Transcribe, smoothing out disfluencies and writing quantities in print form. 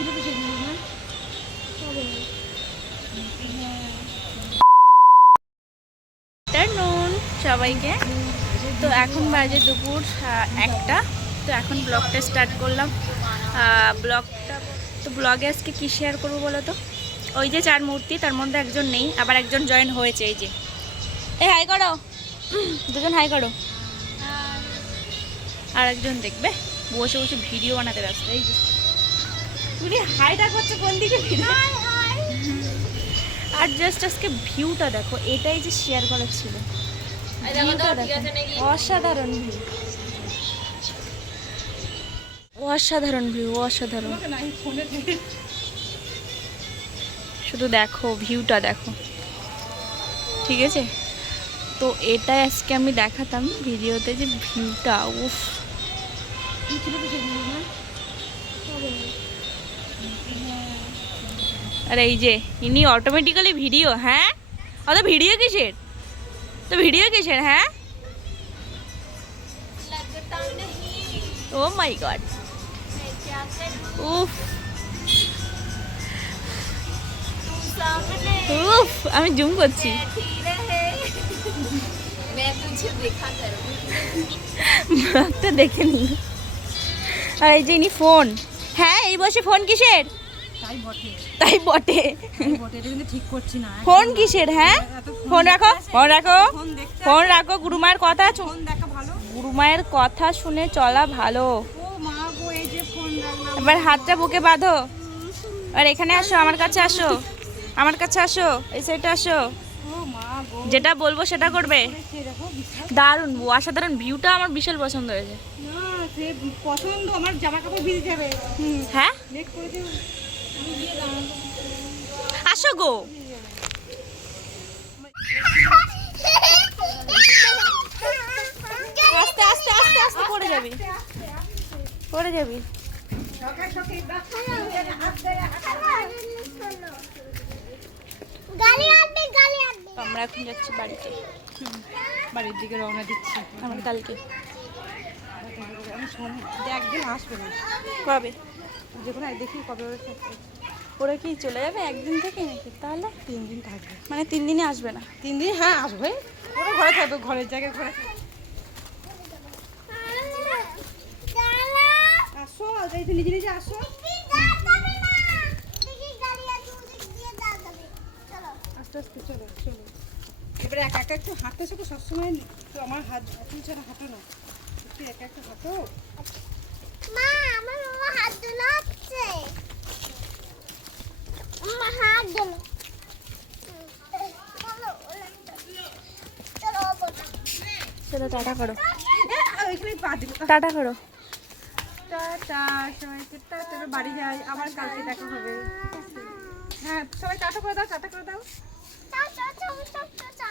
Afternoon সবাইকে। তো এখন বাজে দুপুর 1টা। তো এখন ব্লগটা স্টার্ট করলাম। ব্লগে আজকে কি শেয়ার করবো বলো তো? ওই যে 4 মূর্তি, তার মধ্যে একজন নেই, আবার একজন জয়েন হয়েছে। এই যে হাই করো, দুজন হাই করো। আর একজন দেখবে বসে বসে ভিডিও বানাতে ব্যস্ত। এই যে তুমি হাইটা করছো কোন দিকে? আর জাস্ট আজকে ভিউটা দেখো, এটাই যে শেয়ার করার ছিল। ভিউটা দেখো, অসাধারণ ভিউ, অসাধারণ ভিউ, অসাধারণ। শুধু দেখো ভিউটা দেখো, ঠিক আছে? তো এটাই আজকে আমি দেখাতাম ভিডিওতে, যে ভিউটা উফ। আর এই যে ইনি অটোমেটিক্যালি ভিডিও। হ্যাঁ, অত ভিডিও কিসের? তো ভিডিও কিসের? হ্যাঁ, ও মাই গড, উফ উফ, আমি জুম করছি। ব্লগটা দেখে নি। আর এই যে ইনি ফোন। হ্যাঁ, এই বসে ফোন কিসের? তাই বটে, ঠিক করছি না। ফোন কিসের? হ্যাঁ, ফোন রাখো, ফোন রাখো, ফোন রাখো। গুরুমায়ের কথা, গুরুমায়ের কথা শুনে চলা ভালো। এবার হাতটা বুকে বাঁধো। আর এখানে আসো, আমার কাছে আসো, আমার কাছে আসো, এই সাইডে আসো। যেটা বলবো সেটা করবে। দারুণ, অসাধারণ ভিউটা আমার বিশাল পছন্দ হয়েছে। পছন্দ, আমার জামা কাপড় ভিজে যাবে। হ্যাঁ, আসো গো। আস্তে আস্তে আস্তে আস্তে পড়ে যাবি, পড়ে যাবি। আমরা এখন যাচ্ছি বাড়িতে, বাড়ির দিকে রওনা দিচ্ছি। আমার কালকে। একদিন আসবে না, কবে? যে কোনো দেখি কবে ওরা কি চলে যাবে একদিন থেকে নাকি? তাহলে 3 দিন থাকবে। মানে 3 দিনে আসবে না? 3 দিন, হ্যাঁ আসবে। ওরা ঘরে থাকবে, ঘরের জায়গায় ঘরে থাকবে। আসো, এই তো নিজে নিজে আসো। আস্তে আস্তে চলো চলো। এবারে একা একা একটু হাঁটতে শেখো সবসময়। তো আমার হাত তুলছে না, হাঁটো না, একটু একা একা হাঁটো। মা, আমার মামা হাত দোলাচ্ছে। মামা হাত দোলো। চলো টাটা করো, ওইখানে পা দিল। টাটা করো। টাটা, সবাইকে টাটা। বাড়ি যাই, আবার কালকে দেখা হবে। হ্যাঁ, সবাই টাটা করে দাও, টাটা করে দাও। চা চা চা চা চা।